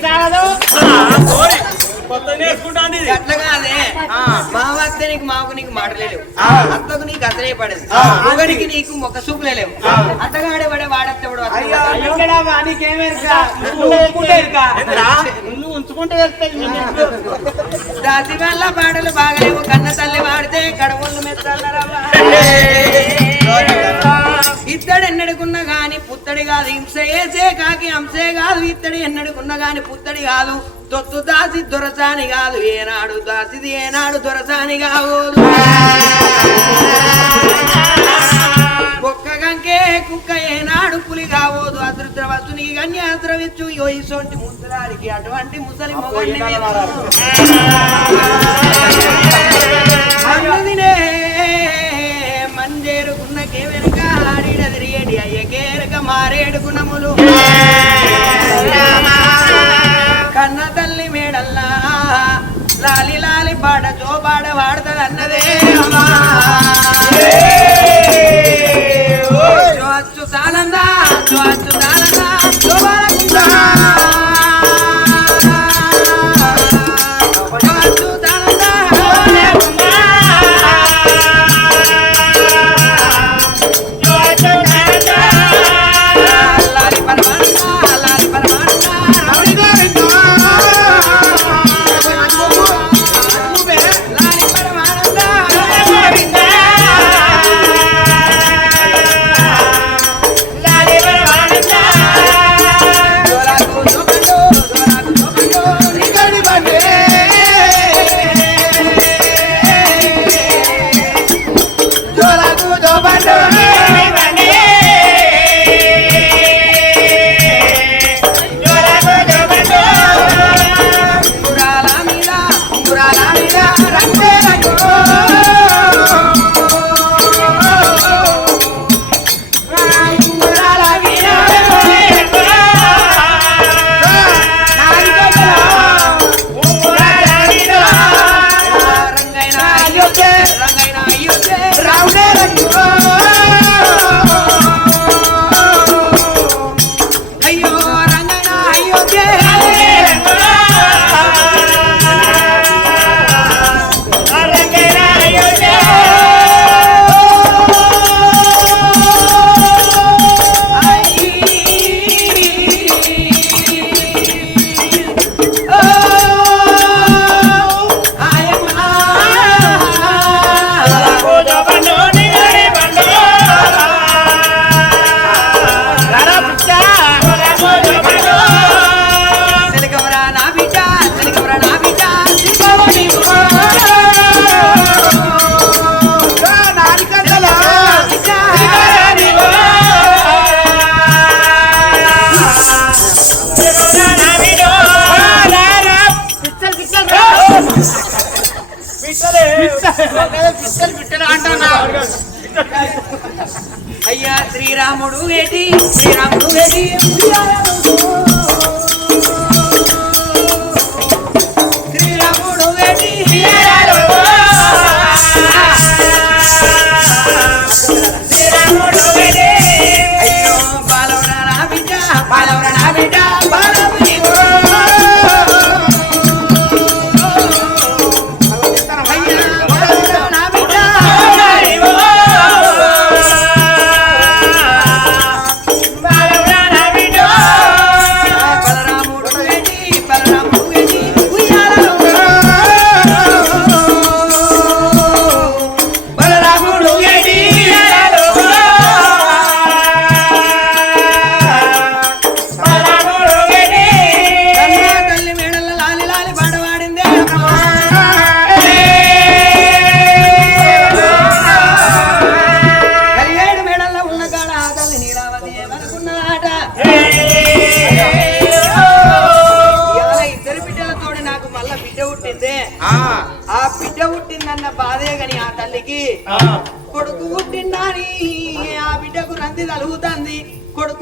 గట్టి సాగదు కొత్త నేర్చుకుంటాంది ఇది. అట్లా కాదే. ఆ. మా వస్తే నీకు మాకు నీకు మాటలేవు. అత్తకు నీకు అసలే పడదు. మొగడికి నీకు మొక్క చూపులే లేవు. అత్తగాడే పడే ఇంట్లో. దాసి వల్ల పాటలు బాగలేవు. కన్న తల్లి వాడితే కడవళ్ళు మెత్తల్లరవ్వా ఇత్తడు ఎన్నడుకున్న గాని పుత్తడి కాదు. హింస ఏసే కాకి హంసే కాదు. ఇత్తడి ఎన్నడుకున్న గాని పుత్తడి కాదు. తొత్తు దాసి దొరసాని కాదు. ఏనాడు దాసిది ఏనాడు దొరసాని కాదు ఒక్క గంకే కుక్క ఏనాడు పులి కావోదు అదృష్ట వస్తునికి కన్యాస్త్రవిచ్చు యోయిసోంటి ముసలాడికి అటువంటి ముసలి మొగడిని అన్నదినే మంజేరుకున్నకే వెనుక ఆడిన తిరిగేటి అయ్యకేరక మారేడు గుణములు. కన్న తల్లి మేడల్లా లాలి లాలి పాట జోపాట వాడతాడన్నదే అమ్మా జో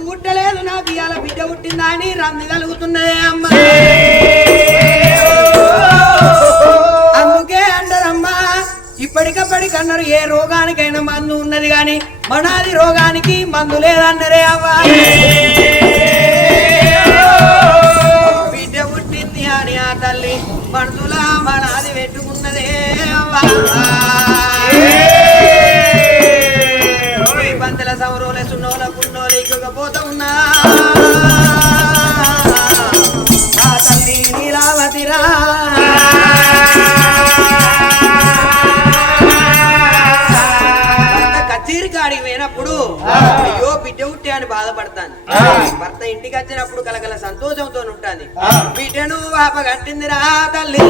పుట్టలేదు నాకు ఇవాళ బిడ్డ పుట్టిందా అని రంది కలుగుతున్నదే అమ్మ. అందుకే అంటారమ్మా ఇప్పటికప్పటికన్నారు ఏ రోగానికైనా మందు ఉన్నది కానీ మనాది రోగానికి మందు లేదన్నరే అమ్మ బిడ్డ పుట్టింది అని ఆ తల్లి మనసులా మనాది పెట్టుకున్నదే అవ్వ. సవరోలే సున్నోల పున్నోలు ఇగ్గకపోతా ఆ తల్లి నీలావతిరా కాడికి పోయినప్పుడు అయ్యో బిడ్డ ఉట్టే అని బాధపడతాను. భర్త ఇంటికి వచ్చినప్పుడు కలగల సంతోషంతో ఉంటాను బిడ్డను పాప కట్టిందిరా తల్లి.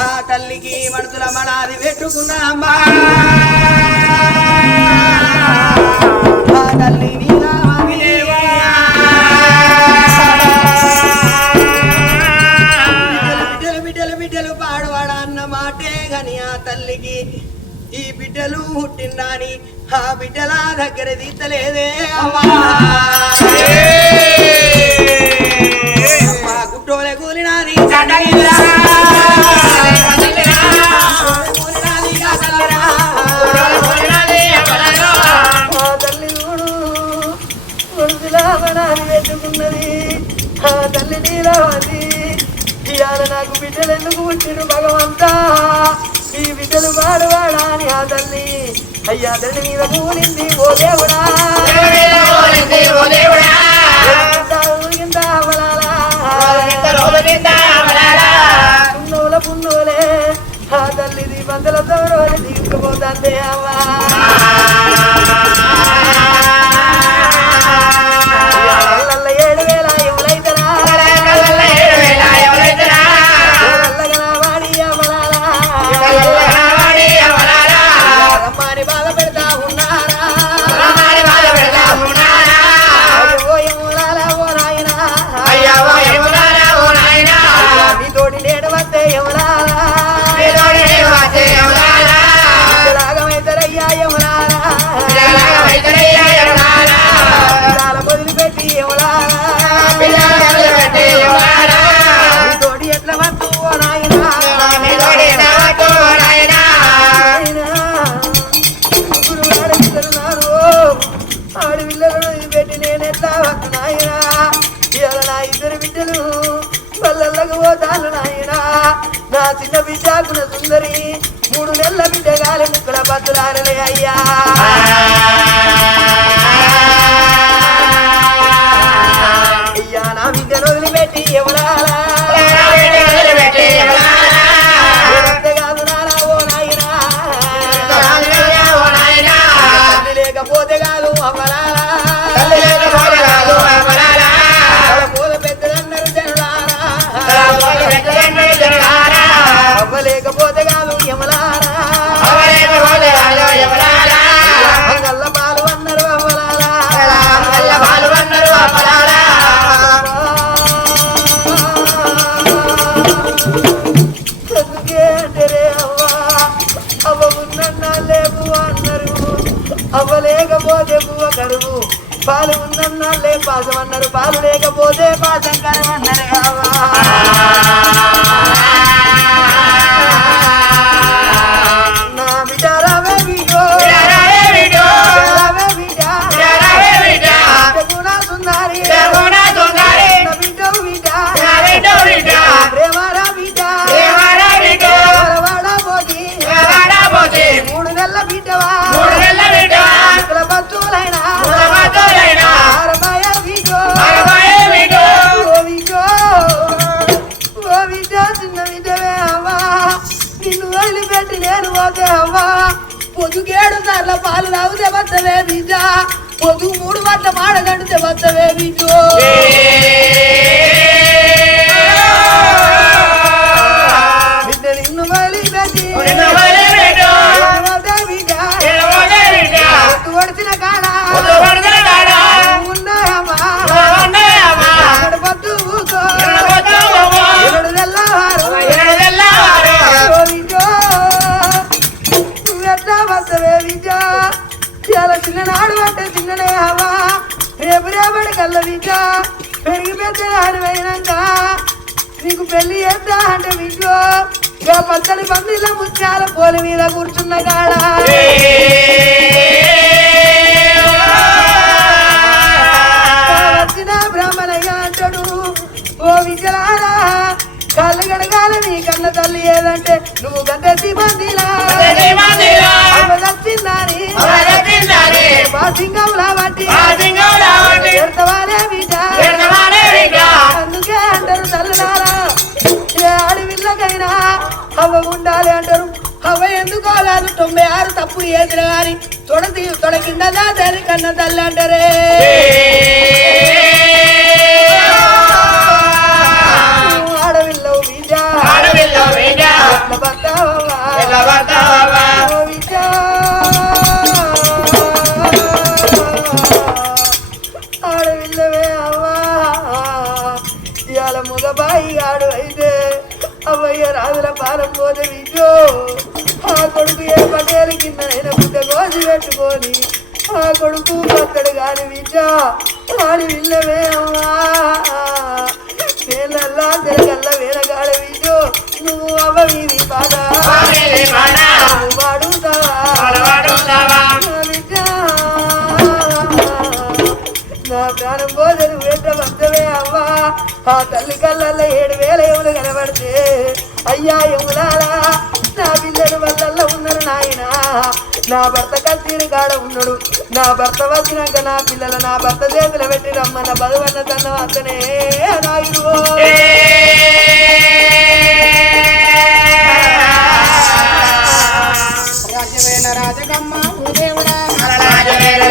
ఆ తల్లికి మడుతుల మడాది పెట్టుకున్నా అమ్మా ఆ తల్లి తల్లికి ఈ బిడ్డలు పుట్టిందని ఆ బిడ్డల దగ్గర తీస్తలేదే అమ్మా. తల్లి అయ్యా తండ్రి మీద కూలింది ఓ దేవుడా. పున్నోల పున్నోలే ఆ తల్లిది బందలతో రోజు తీసుకుపోతాందే అవ్వా. రాతురాలే అయ్యా. అయ్యా నా విద్యను వదిలిపెట్టి ఎవరాలా? అవ్వలేకపోతే పువ్వ కరువు. పాలు ఉన్నన్నాళ్ళే పాసం అన్నారు పాలు లేకపోతే పాసం కరువు పొద్దుకేడు పాలు తాగితే వద్దవే బిడ్డ పొద్దు మూడు పట్ల మాడగండితే వద్దవే బిడ్డో రేపటి పెరిగి పెద్ద ఆడిపోయినాక నీకు పెళ్ళి చేద్దా అంటే విద్యో ఇక పచ్చడి పందిల ముత్యాల పోలి మీద కూర్చున్న కాడ వచ్చిన బ్రాహ్మణయ్య అంటాడు ఓ విద్యలారా కళ్ళు గడగాల నీ కన్న తల్లి ఏదంటే నువ్వు గద్దెసి మందిలా ఎందుకో కాదు తొంభై ఆరు తప్పుడు చేసిన గాని తొడ తీ- తొడ కింద దాని కన్న తల్లి అంటారే నువ్వు ఆడవిల్లవు బిడ్డ ఎట్ల బతావవ్వా? ఓ బిడ్డ. ఆడవిల్లవే అవ్వా ఇవాళ మగబాయి ఆడు అయితే అవ్వయ్య రాజుల పాలం పోతే విజో ఆ కొడుకు ఏ పటేలు కింద నేను బుడ్డ కోసి పెట్టుకొని ఆ కొడుకు పక్కడు కాని విజా ఆడి విల్లవే అవ్వా నేనల్లా తిరగల్ల వేరగాడ విజో నువ్వు అవ్వ వీధి పాట. నువ్వు వాడుతావా నా బిడ్డ. నా ప్రాణం పోదరు వెంట వద్దవే అవ్వా. ఆ తల్లి కళ్ళల్లో ఏడు వేల ఎములు కనబడితే అయ్యా ఎములారా నా భర్త కత్తిరి కాడ ఉన్నాడు. నా భర్త వచ్చినాక నా పిల్లలు నా భర్త చేతులు పెట్టి రమ్మన్న బదువన్న తన్న అతనే నాయుడు రాజవేల రాజకమ్మ ఓ దేవుడా పట్టవాగటిలు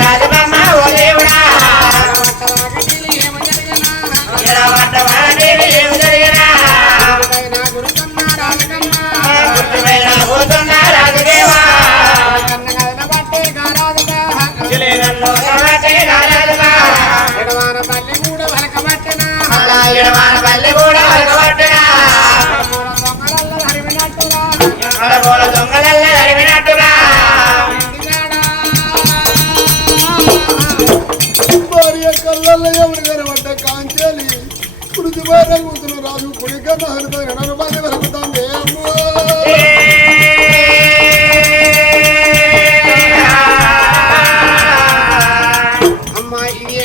పల్లె కూడా అలగబట్టునా దొంగలల్ల హరివినట్టురా అడగోల కళ్ళల్లో కనబడ్డ కాంచేలి. కుడికి కూతురు రాజు కుడిగా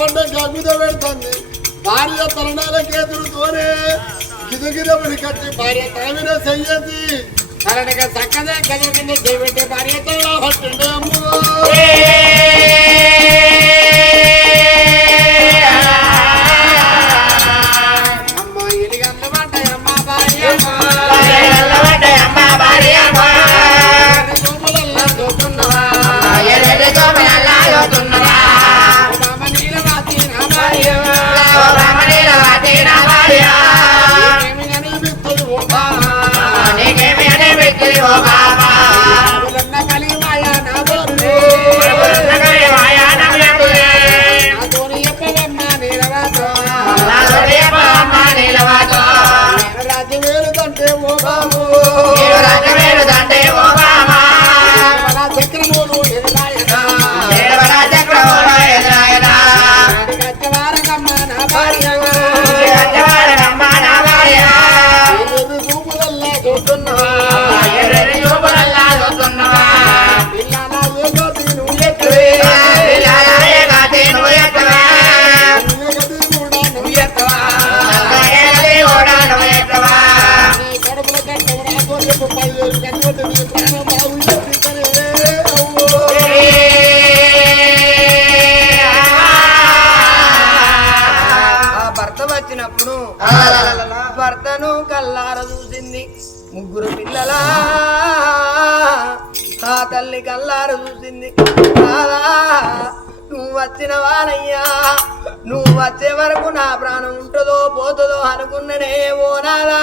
వంట మీద పెడుతుంది. భార్య తరణాలకే తిరుగుతూనే గిదగిరముడి కట్టి భార్య తామిన చెయ్యది తరణగా చక్కగా గదిగిన దేవిటి భార్య తల పట్టిండే అమ్మ పిల్లలా ఆ తల్లి కల్లారు చూసింది. కాదా? నువ్వు వచ్చిన వాళ్ళయ్యా నువ్వు వచ్చే వరకు నా ప్రాణం ఉంటుందో పోతుందో అనుకున్ననే ఓనాలా